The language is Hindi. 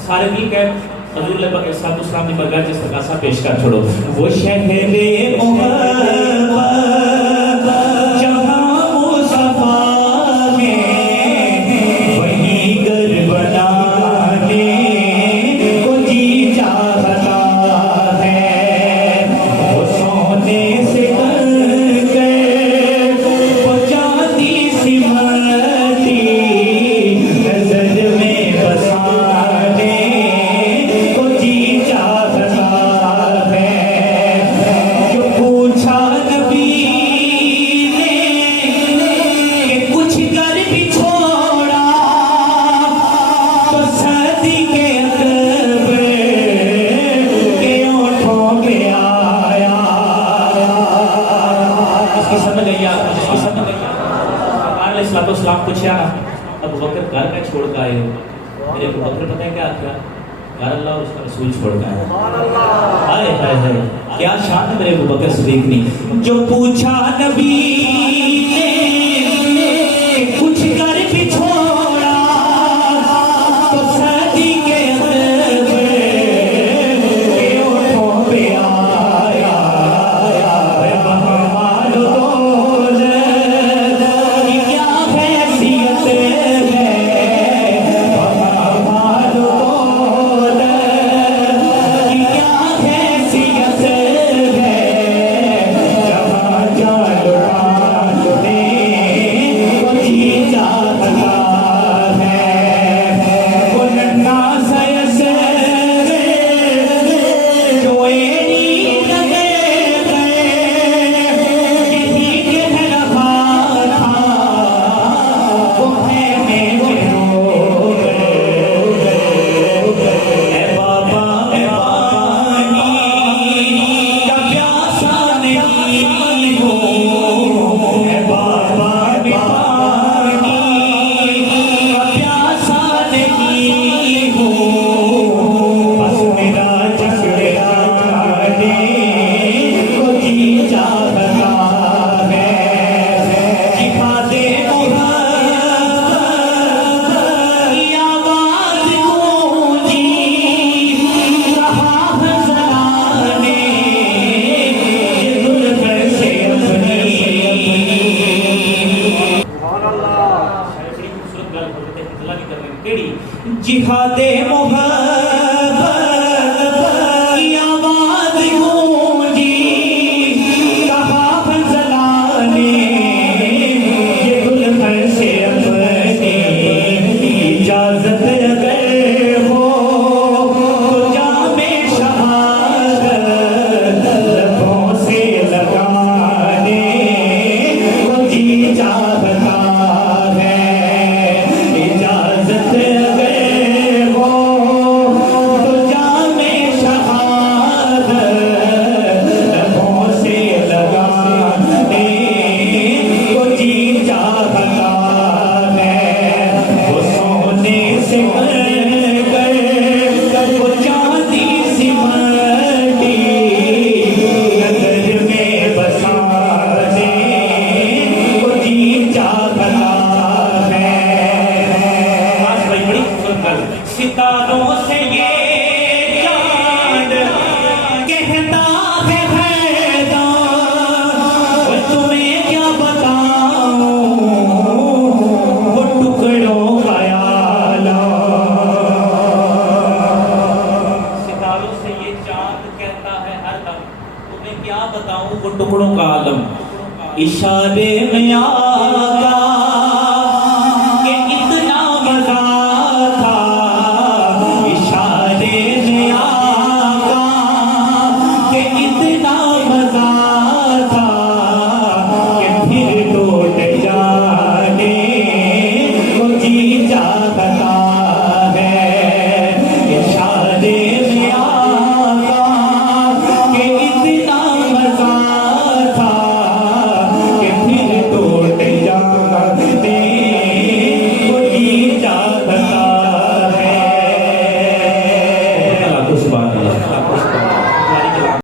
सारे मिल के हजूर सलाम की बरगाह च सरकासा पेश कर छोड़ो। वो शहरे सलाम पूछा अब वक्त घर का छोड़ कर आए हो। मेरे को बकर पता है क्या आखिया घर अल्लाह और उसका रसूल छोड़ कर आया। हाय हाय हाय क्या शान है मेरे अबू बकर सिद्दीक ने। जो पूछा नबी ने कुछ कर भी छोड़ा तो सदी के अंदर के ओठों पे आया जिहादे मोहब्बत की आवाज गूंजी कहा फजला ने ये दुल्हन से अपनी इजाजत अगर हो तो जामे शहादत लबों से लगाने को जी चाहता है। इजाजत सितारों से ये चांद कहता है हैदार तुम्हें क्या बताऊं वो टुकड़ों का आलम। सितारों से ये चांद कहता है हरदम तुम्हें क्या बताऊं वो टुकड़ों का आलम। इशारे में आका